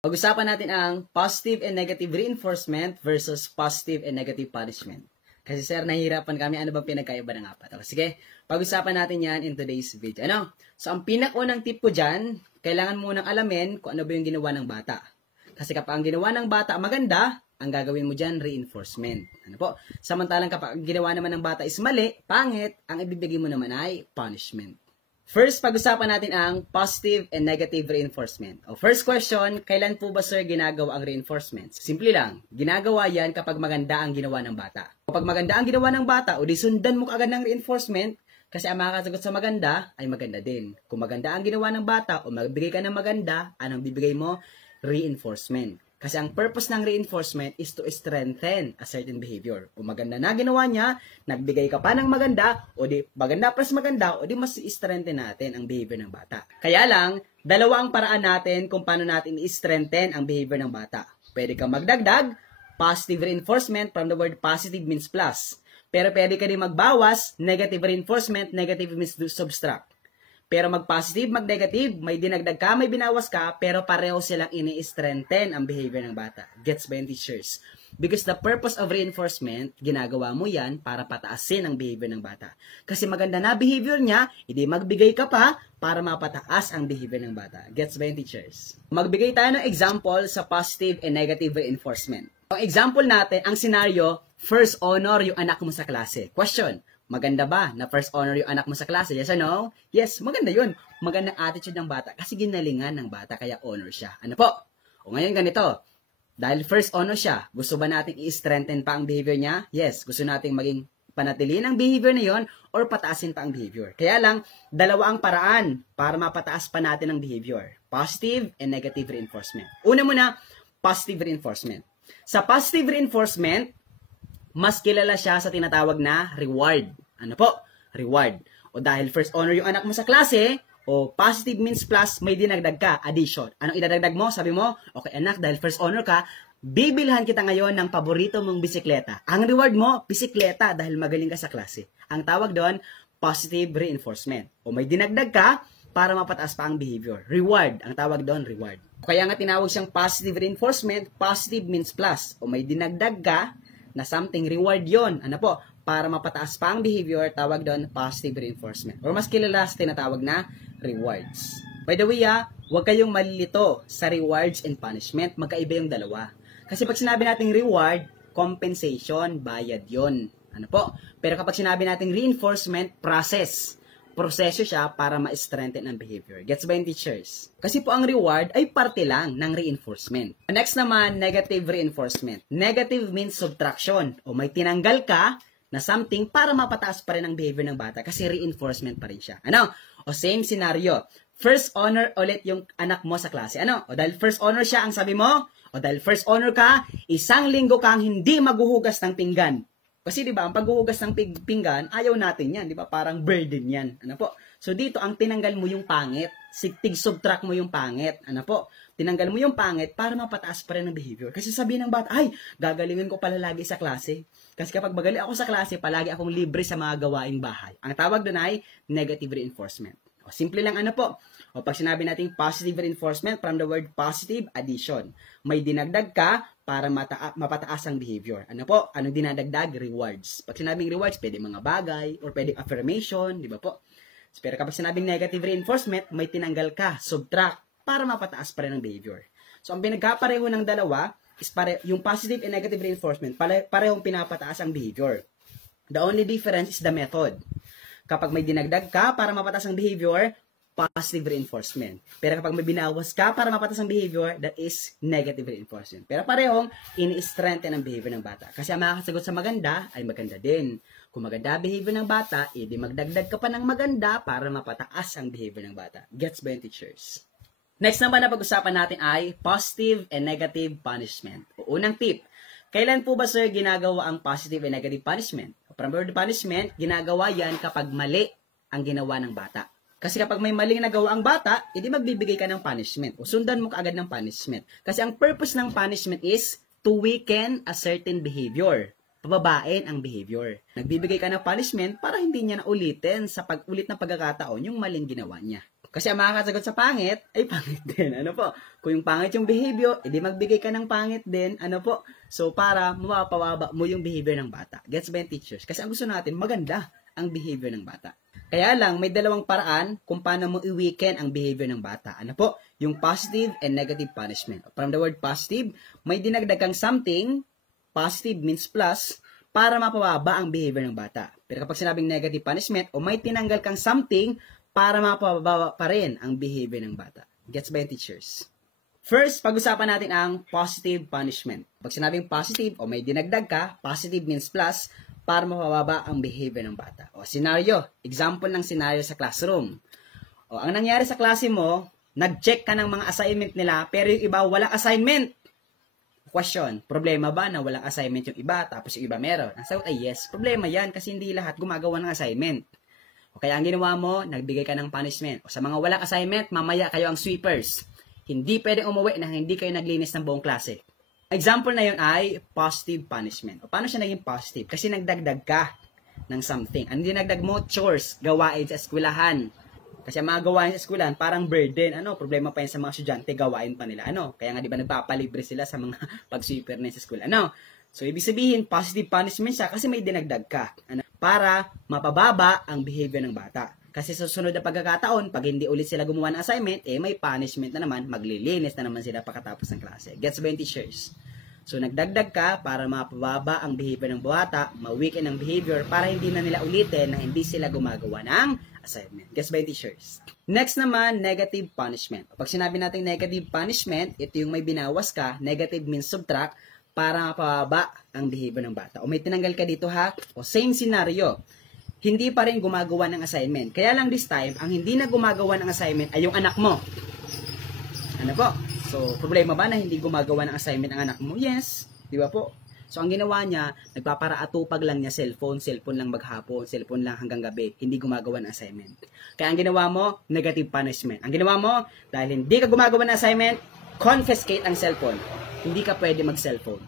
Pag-usapan natin ang positive and negative reinforcement versus positive and negative punishment. Kasi sir, nahihirapan kami, ano bang pinagkaiba ng apat? O, sige, pag-usapan natin yan in today's video. So, ang pinakaunang tip ko dyan, kailangan munang alamin kung ano ba yung ginawa ng bata. Kasi kapag ang ginawa ng bata maganda, ang gagawin mo dyan, reinforcement. Ano po? Samantalang kapag ang ginawa naman ng bata is mali, pangit, ang ibibigay mo naman ay punishment. First, pag-usapan natin ang positive and negative reinforcement. First question, kailan po ba sir ginagawa ang reinforcements? Simple lang, ginagawa yan kapag maganda ang ginawa ng bata. Kapag maganda ang ginawa ng bata, o di sundan mo kaagad ng reinforcement, kasi ang makakasagot sa maganda ay maganda din. Kung maganda ang ginawa ng bata o magbigay ka ng maganda, anong bibigay mo? Reinforcement. Kasi ang purpose ng reinforcement is to strengthen a certain behavior. Kung maganda na ginawa niya, nagbigay ka pa ng maganda, o di maganda plus maganda, o di mas i-strengthen natin ang behavior ng bata. Kaya lang, dalawa ang paraan natin kung paano natin i-strengthen ang behavior ng bata. Pwede kang magdagdag, positive reinforcement, from the word positive means plus. Pero pwede ka rin magbawas, negative reinforcement, negative means subtract. Pero mag-positive, mag-negative, may dinagdag ka, may binawas ka, pero pareho silang ini-strengthen ang behavior ng bata. Gets ba yung teachers? Because the purpose of reinforcement, ginagawa mo yan para pataasin ang behavior ng bata. Kasi maganda na behavior niya, hindi magbigay ka pa para mapataas ang behavior ng bata. Gets ba yung teachers? Magbigay tayo ng example sa positive and negative reinforcement. Ang example natin, ang scenario, first honor yung anak mo sa klase. Question, maganda ba na first honor yung anak mo sa klase? Yes or no? Yes, maganda yun. Magandang attitude ng bata kasi ginalingan ng bata kaya honor siya. Ano po? O ngayon ganito, dahil first honor siya, gusto ba natin i-strengthen pa ang behavior niya? Yes, gusto natin maging panatiliin ang behavior na yon or pataasin pa ang behavior. Kaya lang, dalawa ang paraan para mapataas pa natin ang behavior. Positive and negative reinforcement. Una muna, positive reinforcement. Sa positive reinforcement, mas kilala siya sa tinatawag na reward. Ano po? Reward. O dahil first honor yung anak mo sa klase, o positive means plus, may dinagdag ka, addition. Anong idadagdag mo? Sabi mo, okay anak, dahil first honor ka, bibilhan kita ngayon ng paborito mong bisikleta. Ang reward mo, bisikleta, dahil magaling ka sa klase. Ang tawag doon, positive reinforcement. O may dinagdag ka, para mapataas pa ang behavior. Reward, ang tawag doon, reward. Kaya nga tinawag siyang positive reinforcement, positive means plus. O may dinagdag ka, na something, reward yon. Ano po? Para mapataas pa ang behavior, tawag doon positive reinforcement. Or mas kilala sa tinatawag na rewards. By the way, huwag kayong malilito sa rewards and punishment. Magkaiba yung dalawa. Kasi pag sinabi natin reward, compensation, bayad yon. Ano po? Pero kapag sinabi natin reinforcement, process. Proseso siya para ma-strengthen ang behavior. Gets ba yung teachers? Kasi po ang reward ay parte lang ng reinforcement. Next naman, negative reinforcement. Negative means subtraction. O may tinanggal ka na something para mapataas pa rin ang behavior ng bata kasi reinforcement pa rin siya. Ano? O same scenario. First honor ulit yung anak mo sa klase. Ano? O dahil first honor siya, ang sabi mo, o dahil first honor ka, isang linggo kang hindi maghuhugas ng pinggan. Kasi 'di ba, ang paghuhugas ng pinggan, ayaw natin 'yan, 'di ba? Parang burden 'yan. Ano po? So dito ang tinanggal mo yung pangit, subtract mo yung pangit. Ano po? Tinanggal mo yung pangit para mapataas pa rin ang behavior. Kasi sabihin ng bata, ay, gagalingin ko pala lagi sa klase. Kasi kapag magaling ako sa klase, palagi akong libre sa mga gawaing bahay. Ang tawag doon ay negative reinforcement. O simple lang ano po. O pag sinabi natin positive reinforcement, from the word positive, addition. May dinagdag ka para mapataas ang behavior. Ano po? Anong dinadagdag? Rewards. Pag sinabing rewards, pwede mga bagay or pwede affirmation, di ba po? Pero kapag sinabing negative reinforcement, may tinanggal ka, subtract, para mapataas pa rin ang behavior. So, ang pinagkapareho ng dalawa is yung positive and negative reinforcement, parehong pinapataas ang behavior. The only difference is the method. Kapag may dinagdag ka para mapataas ang behavior, positive reinforcement. Pero kapag may binawas ka para mapataas ang behavior, that is negative reinforcement. Pero parehong ini-strengthen ang behavior ng bata. Kasi ang makakasagot sa maganda ay maganda din. Kung maganda behavior ng bata, edi magdagdag ka pa ng maganda para mapataas ang behavior ng bata. Gets ba yung teachers? Next naman na pag-usapan natin ay positive and negative punishment. O unang tip, kailan po ba sir ginagawa ang positive and negative punishment? From word punishment, ginagawa yan kapag mali ang ginawa ng bata. Kasi kapag may maling nagawa ang bata, edi magbibigay ka ng punishment. O sundan mo kaagad ng punishment. Kasi ang purpose ng punishment is to weaken a certain behavior. Pababain ang behavior. Nagbibigay ka ng punishment para hindi niya na ulitin sa pag-ulit na pagkakataon yung maling ginawa niya. Kasi ang makakasagot sa pangit, ay pangit din. Ano po? Kung yung pangit yung behavior, edi magbigay ka ng pangit din. Ano po? So, para mapapababa mo yung behavior ng bata. Gets ba yung teachers? Kasi ang gusto natin, maganda ang behavior ng bata. Kaya lang, may dalawang paraan kung paano mo i-weaken ang behavior ng bata. Ano po? Yung positive and negative punishment. From the word positive, may dinagdag kang something, positive means plus, para mapababa ang behavior ng bata. Pero kapag sinabing negative punishment, o may tinanggal kang something, para mapababa pa rin ang behavior ng bata. Gets ba yung teachers? First, pag-usapan natin ang positive punishment. Pag sinabing positive o may dinagdag ka, positive means plus, para mapababa ang behavior ng bata. O scenario, example ng scenario sa classroom. O ang nangyari sa klase mo, nag-check ka ng mga assignment nila, pero yung iba walang assignment. Question, problema ba na walang assignment yung iba, tapos yung iba meron? Ang sagot ay yes, problema yan kasi hindi lahat gumagawa ng assignment. O kaya ang ginawa mo, nagbigay ka ng punishment. O sa mga walang assignment, mamaya kayo ang sweepers. Hindi pwedeng umuwi na hindi kayo naglinis ng buong klase. Example na yun ay positive punishment. O paano siya naging positive? Kasi nagdagdag ka ng something. Ang dinagdag mo, chores, gawain sa eskwelahan. Kasi ang mga gawain sa eskwelahan, parang burden. Ano, problema pa yan sa mga estudyante, gawain pa nila. Ano, kaya nga di ba nagpapalibre sila sa mga pag-sweeper na sa school. Ano, so ibig sabihin, positive punishment siya kasi may dinagdag ka. Ano, para mapababa ang behavior ng bata. Kasi sa susunod na pagkakataon, pag hindi ulit sila gumawa ng assignment, may punishment na naman, maglilinis na naman sila pagkatapos ng klase. Gets ba yung teachers? So, nagdagdag ka para mapababa ang behavior ng bata, ma-weaken ang behavior para hindi na nila ulitin na hindi sila gumagawa ng assignment. Gets ba yung teachers? Next naman, negative punishment. Pag sinabi natin negative punishment, ito yung may binawas ka, negative means subtract, para mapababa ang behavior ng bata. O may tinanggal ka dito ha, o same scenario, hindi pa rin gumagawa ng assignment. Kaya lang this time, ang hindi na gumagawa ng assignment ay yung anak mo. Ano po? So, problema ba na hindi gumagawa ng assignment ang anak mo? Yes. Di ba po? So, ang ginawa niya, nagpaparaatupag lang niya cellphone lang maghapon, cellphone lang hanggang gabi, hindi gumagawa ng assignment. Kaya ang ginawa mo, negative punishment. Ang ginawa mo, dahil hindi ka gumagawa ng assignment, confiscate ang cellphone. Hindi ka pwede mag-cellphone.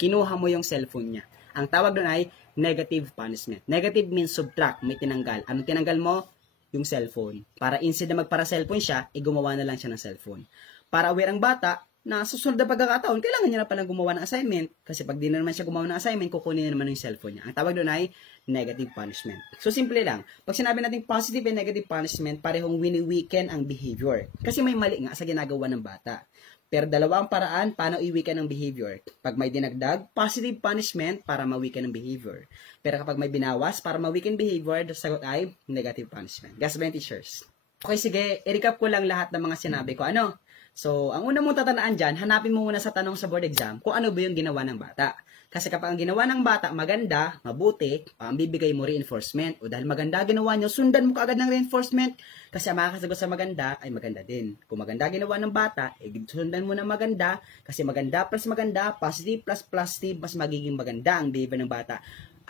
Kinuha mo yung cellphone niya. Ang tawag doon ay negative punishment. Negative means subtract, may tinanggal. Anong tinanggal mo? Yung cellphone. Para instead na magpara-cellphone siya, gumawa na lang siya ng cellphone. Para aware ang bata, na susunod na pagkakataon, kailangan niya na palang gumawa ng assignment. Kasi pag di na naman siya gumawa ng assignment, kukunin na naman yung cellphone niya. Ang tawag doon ay negative punishment. So, simple lang. Pag sinabi natin positive and negative punishment, parehong wini-weaken ang behavior. Kasi may mali nga sa ginagawa ng bata. Pero dalawang paraan paano i-weaken ang behavior. Pag may dinagdag, positive punishment para ma-weaken ang behavior. Pero kapag may binawas para ma-weaken behavior, the sagot ay negative punishment. Guys ba yung teachers? Okay, sige. I-recap ko lang lahat ng mga sinabi ko. Ano? So, ang una mong tatandaan dyan, hanapin mo muna sa tanong sa board exam kung ano ba yung ginawa ng bata. Kasi kapag ang ginawa ng bata maganda, mabuti, ang bibigay mo reinforcement. O dahil maganda ginawa nyo, sundan mo kaagad ng reinforcement. Kasi ang makakasagot sa maganda ay maganda din. Kung maganda ginawa ng bata, sundan mo ng maganda. Kasi maganda plus maganda, positive plus positive, mas magiging maganda ang behavior ng bata.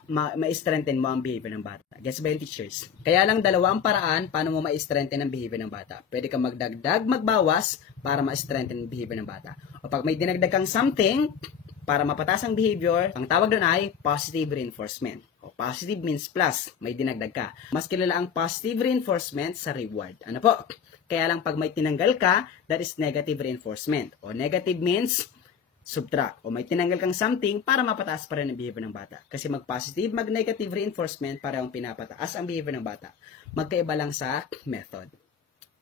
Ma-strengthen mo ang behavior ng bata. Guess ba yung teachers? Kaya lang dalawa ang paraan paano mo ma-strengthen ang behavior ng bata. Pwede kang magdagdag, magbawas para ma-strengthen ang behavior ng bata. O pag may dinagdag kang something, para mapataas ang behavior, ang tawag doon ay positive reinforcement. O positive means plus, may dinagdag ka. Mas kilala ang positive reinforcement sa reward. Ano po? Kaya lang pag may tinanggal ka, that is negative reinforcement. O negative means subtract. O may tinanggal kang something para mapataas pa rin ang behavior ng bata. Kasi mag-positive, mag-negative reinforcement para yung pinapataas ang behavior ng bata. Magkaiba lang sa method.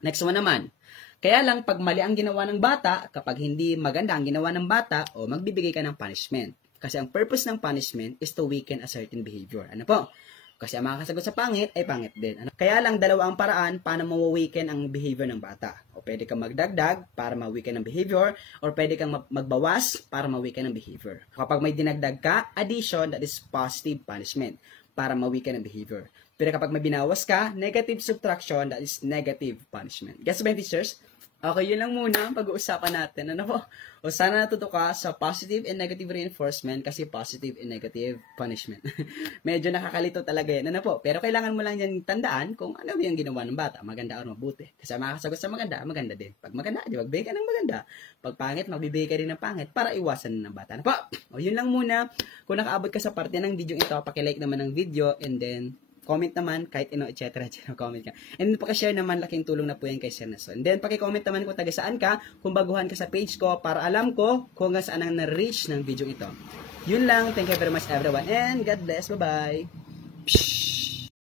Next one naman. Kaya lang, pag mali ang ginawa ng bata, kapag hindi maganda ang ginawa ng bata, o magbibigay ka ng punishment. Kasi ang purpose ng punishment is to weaken a certain behavior. Ano po? Kasi ang makakasagot sa pangit ay pangit din. Ano? Kaya lang, dalawa ang paraan paano ma-weaken ang behavior ng bata. O pwede kang magdagdag para ma-weaken ang behavior, or pwede kang magbawas para ma-weaken ang behavior. Kapag may dinagdag ka, addition, that is positive punishment para ma-weaken ang behavior. Pero kapag may binawas ka, negative subtraction, that is negative punishment. Guess ba, teachers? Okay, yun lang muna ang pag-uusapan natin. Ano po? O sana natuto ka sa positive and negative reinforcement kasi positive and negative punishment. Medyo nakakalito talaga yan. Ano po? Pero kailangan mo lang yan tandaan kung ano ba yung ginawa ng bata. Maganda o mabuti. Kasi makakasagot sa maganda, maganda din. Pag maganda, di magbigay ka ng maganda. Pag pangit, magbibigay ka rin ng pangit para iwasan ng bata. Ano po? O yun lang muna. Kung nakaabot ka sa parte ng video ito, pakilike naman ng video and then comment naman, kahit etc. comment ka. And then, pakishare naman, laking tulong na po yan kay Sir Nason. And then, pakicomment naman kung taga saan ka, kung baguhan ka sa page ko, para alam ko kung hanggang saan ang na-reach ng video ito. Yun lang. Thank you very much everyone, and God bless. Bye-bye.